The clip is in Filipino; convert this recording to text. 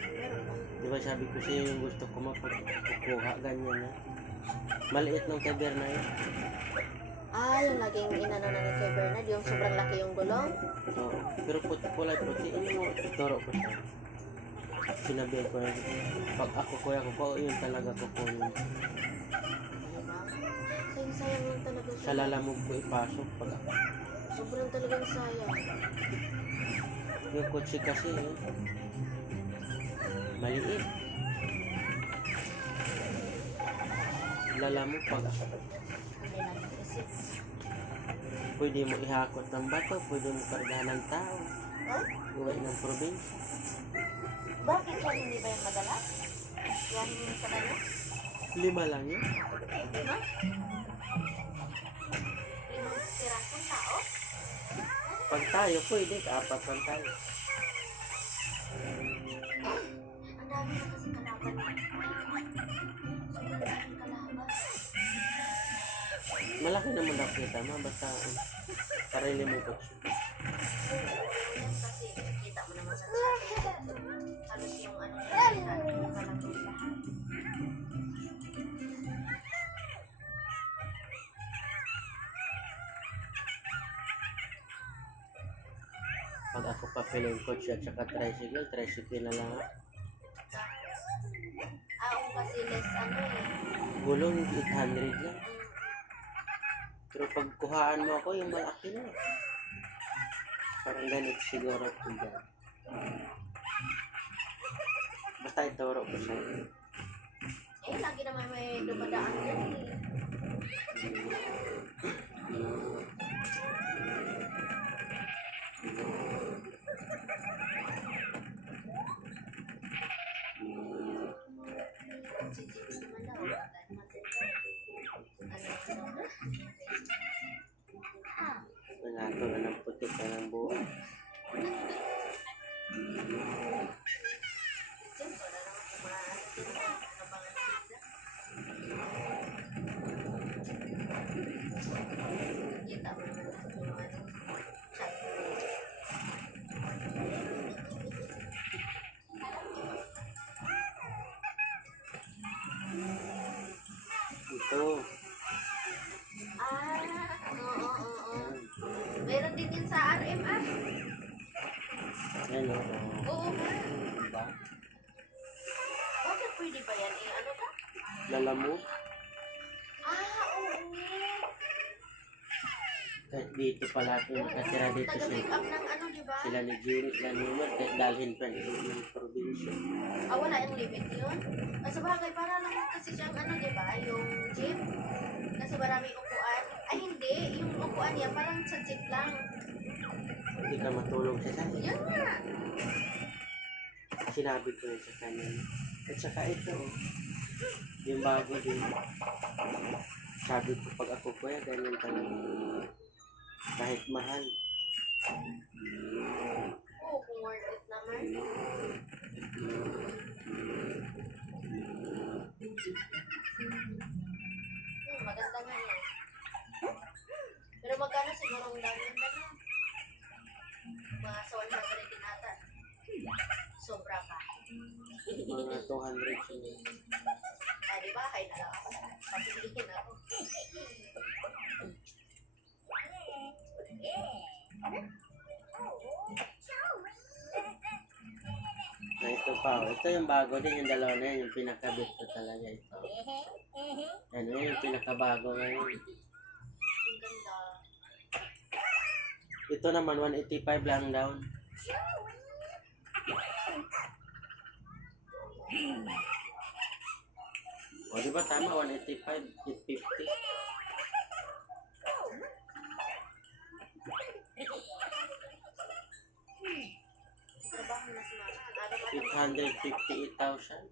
Meron ba? Di ba sabi ko sa'yo yung gusto ko mapagkukuha, ganyan na. Maliit ng kay Bernard. Yung laging inano na ni kay Bernard, yung sobrang laki yung gulong. Oo. Pero kulay puti, mo, ituro ko siya. Sinabihan ko na, pag ako kuya ko, yun talaga kukunin. Diba? Sayang lang talaga siya. Sa lalamog ko ipasok pag ako. Sobrang talagang sayang. Yung kotse kasi, maliit. Lalamog pag ako. Hindi natin isip. Pwede mo ihakot ng bato, pwede mo kargahan ng tao. Huh? Uwi ng probinsya. Bakit yan hindi ba yung madalas? Yan yung sa kanya? 5 lang yun. Ha? 5 pirasong tao? Pag tayo, pwede, 4 lang tayo. Ang dami na kasi kalaban niya. Sobrang daming kalaban. Malaki naman daw kita mo, basta sarili mo ko. Yan kasi kita mo naman sa chat. Halos yung ano niya, nakalagay lahat. Pag ako papiling coach at saka tricycle na lang. Kasi less ano eh. Gulong 800 lang. Pero pag kuhaan mo ako, yung malaki na. Parang ganito siguro ko dyan. Basta ituro ko siya. Lagi naman may dumadaan dyan eh. Wala ko na ng putik na ng buwan. Ito. Oo. Meron din yun sa RMR. Yan o. Oo nga. Diba? Bakit pwede ba yan eh? Ano ka? Lalamog. Oo. Kahit dito pala ito. Nakatira dito Taga-pick up ng ano, di ba? sila ni Jimmy, sila ni Umar. Kahit dalhin pa yung probinsya. Wala yung limit yun. Sa bagay, para lang kasi siyang ano, di ba? Yung jeep. Kasi maraming upuan. Ay, hindi. Yung upuan niya parang sa jeep lang. Hindi ka matulog sa kanya. Yun nga. Sinabi ko yun sa kanya. At saka ito, yung bago din. Sabi ko pag ako kuya, ganyan talaga. Kahit mahal. Oo, kung worth it naman. Maganda nga yan. Pero magkano siguro ang dami yung ano? Mga 100 din ata. Sobra pa. Mga 200 sila. Di ba? Kahit na lang ako. Papilihin ako. Na ito pa, ito yung bago din, yung dalawa na yun, yung pinakabit ko talaga ito. Ano yung pinakabago ngayon. Ang ganda. Ito naman, 185 lang down. O diba tama, 185, 850. Trabaho na si Mama. 858,000.